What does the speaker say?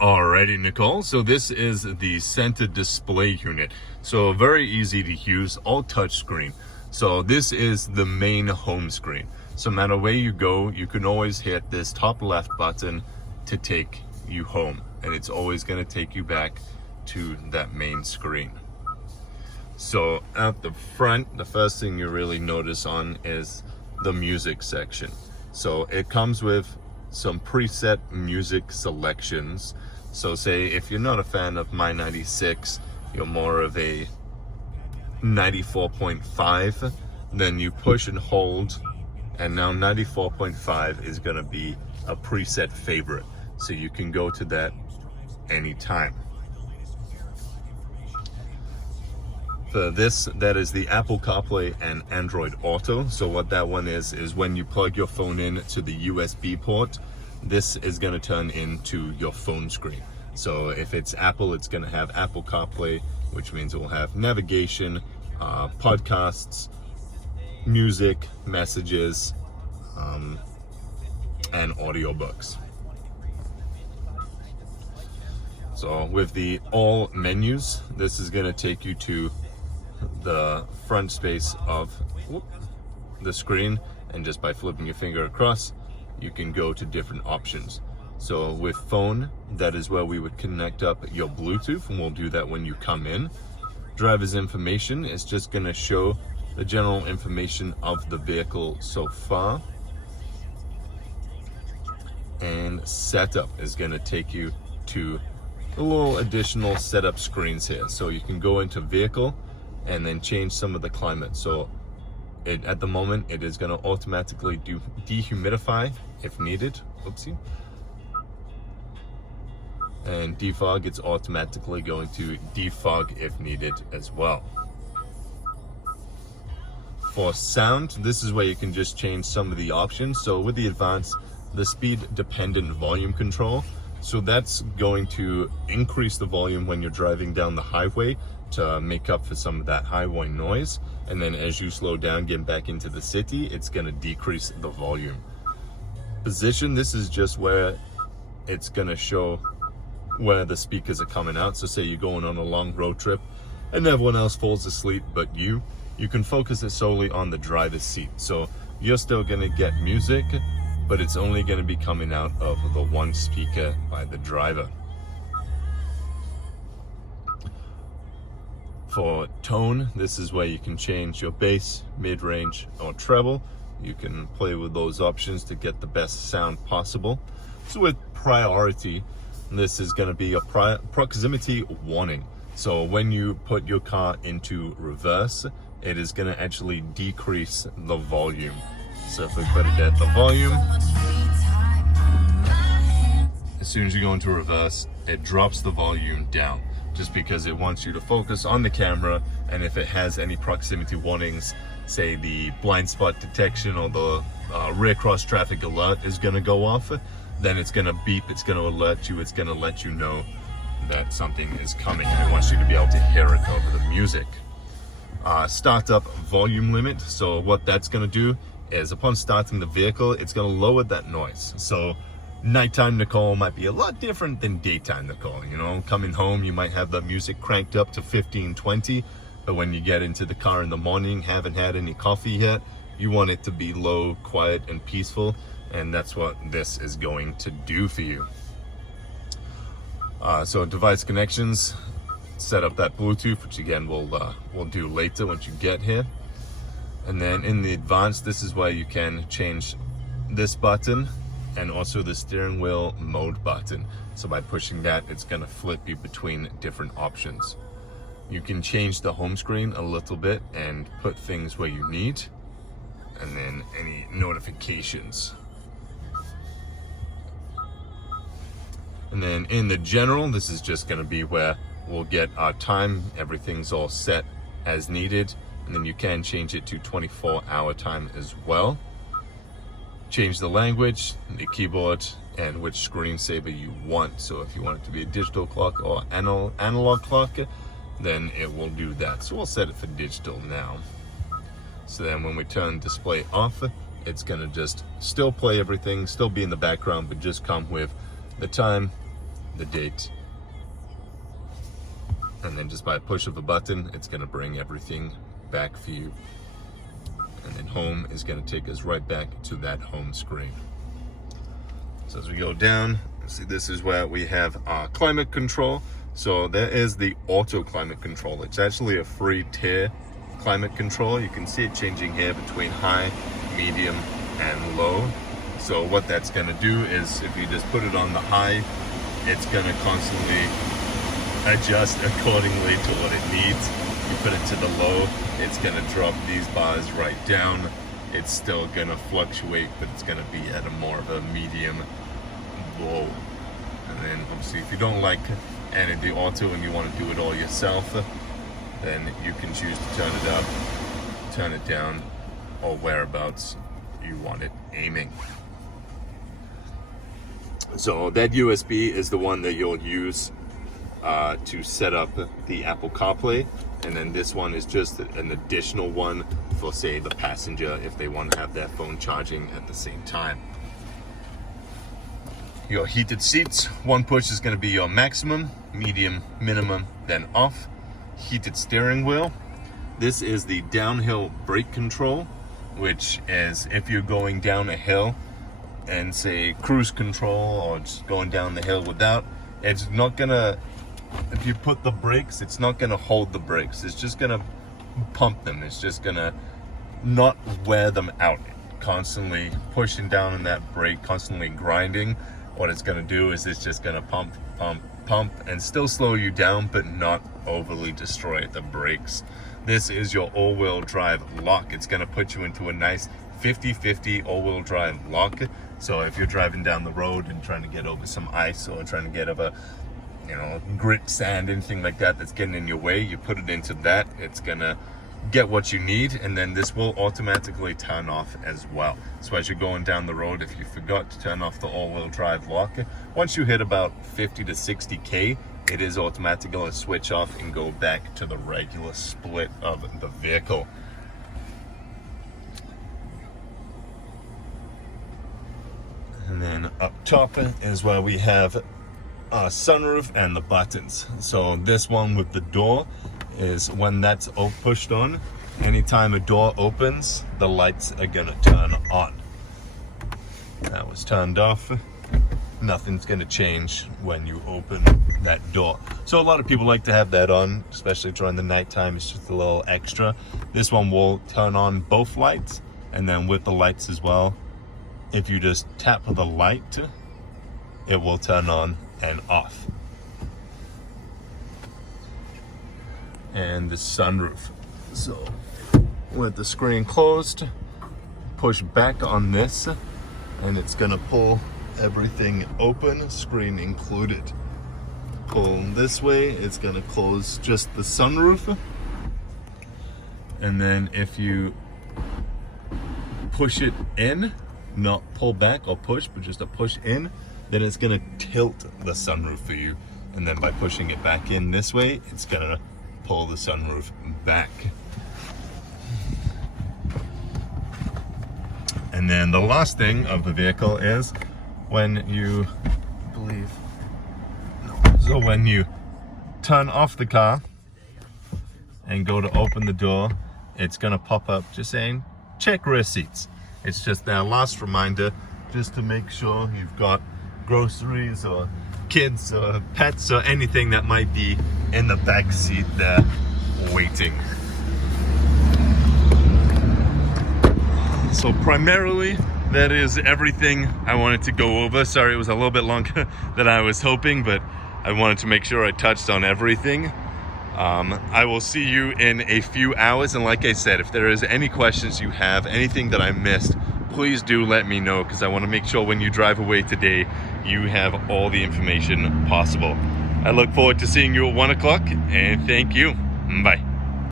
Alrighty, Nicole. So this is the center display unit. So very easy to use, all touch screen. So this is the main home screen. So no matter where you go, you can always hit this top left button to take you home. And it's always going to take you back to that main screen. So at the front, the first thing you really notice on is the music section. So it comes with some preset music selections. So say if you're not a fan of my 96, you're more of a 94.5, then you push and hold, and now 94.5 is going to be a preset favorite. So you can go to that anytime. For this, that is the Apple CarPlay and Android Auto. So what that one is when you plug your phone in to the USB port, this is going to turn into your phone screen. So if it's Apple, it's going to have Apple CarPlay, which means it will have navigation, podcasts, music, messages, and audiobooks. So with the all menus, this is going to take you to the front space of the screen, and just by flipping your finger across, you can go to different options. So with phone, that is where we would connect up your Bluetooth, and we'll do that when you come in. Driver's information is just going to show the general information of the vehicle so far. And setup is going to take you to a little additional setup screens here. So you can go into vehicle and then change some of the climate. So at the moment, it is going to automatically do dehumidify if needed. Oopsie. And defog, it's automatically going to defog if needed as well. For sound, this is where you can just change some of the options. So with the advanced, the speed dependent volume control, so that's going to increase the volume when you're driving down the highway to make up for some of that highway noise. And then as you slow down, getting back into the city, it's going to decrease the volume. Position, this is just where it's going to show where the speakers are coming out. So say you're going on a long road trip and everyone else falls asleep but you can focus it solely on the driver's seat. So you're still going to get music, but it's only going to be coming out of the one speaker by the driver. For tone, this is where you can change your bass, mid-range, or treble. You can play with those options to get the best sound possible. So with priority, this is going to be a proximity warning. So when you put your car into reverse, it is going to actually decrease the volume. So if we put it at the volume, as soon as you go into reverse, it drops the volume down, just because it wants you to focus on the camera. And if it has any proximity warnings, say the blind spot detection or the rear cross traffic alert is going to go off, then it's going to beep, it's going to alert you, it's going to let you know that something is coming, and it wants you to be able to hear it over the music. Startup volume limit, so what that's going to do is upon starting the vehicle, it's going to lower that noise. So nighttime Nicole might be a lot different than daytime Nicole. You know, coming home, you might have the music cranked up to 15, 20, but when you get into the car in the morning, haven't had any coffee yet, you want it to be low, quiet, and peaceful, and that's what this is going to do for you. So device connections, set up that Bluetooth, which again we'll do later once you get here. And then in the advanced, this is where you can change this button and also the steering wheel mode button. So by pushing that, it's going to flip you between different options. You can change the home screen a little bit and put things where you need, and then any notifications. And then in the general, this is just going to be where we'll get our time. Everything's all set as needed. And then you can change it to 24-hour time as well. Change the language, the keyboard, and which screensaver you want. So if you want it to be a digital clock or analog clock, then it will do that. So we'll set it for digital now. So then when we turn display off, it's gonna just still play everything, still be in the background, but just come with the time, the date. And then just by a push of a button, it's gonna bring everything back for you. And then home is gonna take us right back to that home screen. So as we go down, see, this is where we have our climate control. So there is the auto climate control. It's actually a free tier climate control. You can see it changing here between high, medium, and low. So what that's gonna do is if you just put it on the high, it's gonna constantly adjust accordingly to what it needs. You put it to the low, it's gonna drop these bars right down. It's still gonna fluctuate, but it's gonna be at a more of a medium low. And then obviously if you don't like any of the auto and you want to do it all yourself, then you can choose to turn it up, turn it down, or whereabouts you want it aiming. So that USB is the one that you'll use to set up the Apple CarPlay, and then this one is just an additional one for, say, the passenger if they want to have their phone charging at the same time. Your heated seats, one push is going to be your maximum, medium, minimum, then off. Heated steering wheel. This is the downhill brake control, which is if you're going down a hill and say cruise control or just going down the hill without, it's not gonna, if you put the brakes, it's not gonna hold the brakes. It's just gonna pump them. It's just gonna not wear them out. Constantly pushing down on that brake, constantly grinding. What it's gonna do is it's just gonna pump, pump, pump, and still slow you down, but not overly destroy the brakes. This is your all-wheel drive lock. It's gonna put you into a nice 50-50 all-wheel drive lock. So if you're driving down the road and trying to get over some ice or trying to get over, grit, sand, anything like that that's getting in your way, you put it into that, it's gonna get what you need, and then this will automatically turn off as well. So as you're going down the road, if you forgot to turn off the all-wheel drive lock, once you hit about 50 to 60K, it is automatically going to switch off and go back to the regular split of the vehicle. And then up top is where we have our sunroof and the buttons. So this one with the door is when that's pushed on, anytime a door opens, the lights are gonna turn on. That was turned off. Nothing's gonna change when you open that door. So a lot of people like to have that on, especially during the nighttime. It's just a little extra. This one will turn on both lights, and then with the lights as well, if you just tap the light, it will turn on and off. And the sunroof. So with the screen closed, push back on this and it's gonna pull everything open, screen included. Pull this way, it's gonna close just the sunroof. And then if you push it in, not pull back or push, but just a push in, then it's gonna tilt the sunroof for you. And then by pushing it back in this way, it's gonna pull the sunroof back. And then the last thing of the vehicle is when you when you turn off the car and go to open the door, it's gonna pop up just saying check rear seats. It's just our last reminder just to make sure you've got groceries or kids or pets or anything that might be in the back seat there waiting. So primarily that is everything I wanted to go over. Sorry it was a little bit longer than I was hoping, but I wanted to make sure I touched on everything. I will see you in a few hours, and like I said, if there is any questions you have, anything that I missed, please do let me know, because I want to make sure when you drive away today you have all the information possible. I look forward to seeing you at 1 o'clock, and thank you. Bye.